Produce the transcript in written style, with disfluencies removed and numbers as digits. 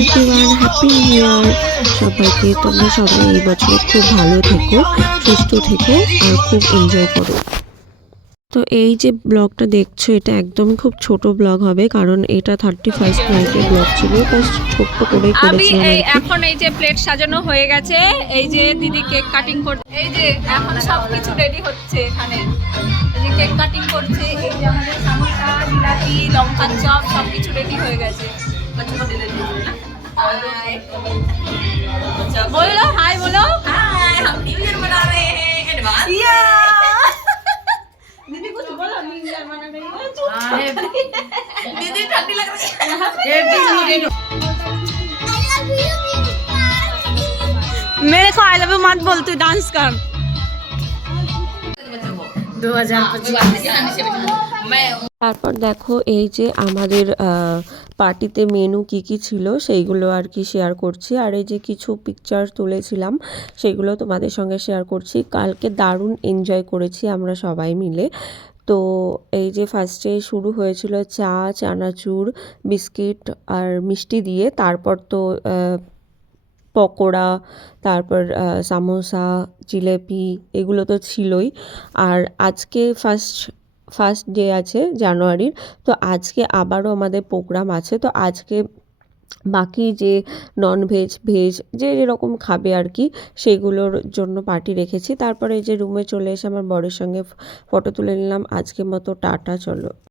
Everyone, happy new year সবাইকে। তোমরা সবাই এই বছর খুব ভালো থেকো, সুস্থ থেকো আর খুব এনজয় করো। তো এই যে ব্লগটা দেখছো, এটা একদমই খুব ছোট ব্লগ হবে, কারণ এটা 31st নাইটের ব্লগ ছিল, তাই ছোট্ট করেই করেছিলাম আর কি। এখন এই যে প্লেট সাজানো হয়ে গেছে, এই যে দিদি কেক কাটিং করছে, এই যে এখন সবকিছু রেডি হচ্ছে এখানে, এই যে কেক কাটিং করছে, এই যে আমাদের সামোসা, জিলাপি, লঙ্কার চপ সবকিছু রেডি হয়ে গেছে। বলো হাই, বলো হাই, हम न्यू ईयर मना रहे हैं एडवांस। दीदी कुछ बोलो, न्यू ईयर मना रही हो? दीदी ठंडी लग रही है। मेरे को आई लव यू मत बोल, तू डांस कर। 2025 তারপর দেখো এই যে আমাদের পার্টিতে মেনু কি কি ছিল সেইগুলো আর কি শেয়ার করছি, আর এই যে কিছু পিকচার তুলেছিলাম সেগুলো তোমাদের সঙ্গে শেয়ার করছি। কালকে দারুণ এনজয় করেছি আমরা সবাই মিলে। তো এই যে ফার্স্টে শুরু হয়েছিল চা, চানাচুর, বিস্কিট আর মিষ্টি দিয়ে, তারপর তো পকোড়া, তারপর সামোসা, জিলেপি, এগুলো তো ছিলই। আর আজকে ফার্স্ট ডে আছে জানুয়ারির, তো আজকে আবারও আমাদের প্রোগ্রাম আছে। তো আজকে বাকি যে ননভেজ, ভেজ যে যেরকম খাবে আর কি, সেগুলোর জন্য পার্টি রেখেছি। তারপরে এই যে রুমে চলে এসে আমার বরের সঙ্গে ফটো তুলে নিলাম। আজকের মতো টাটা, চলো।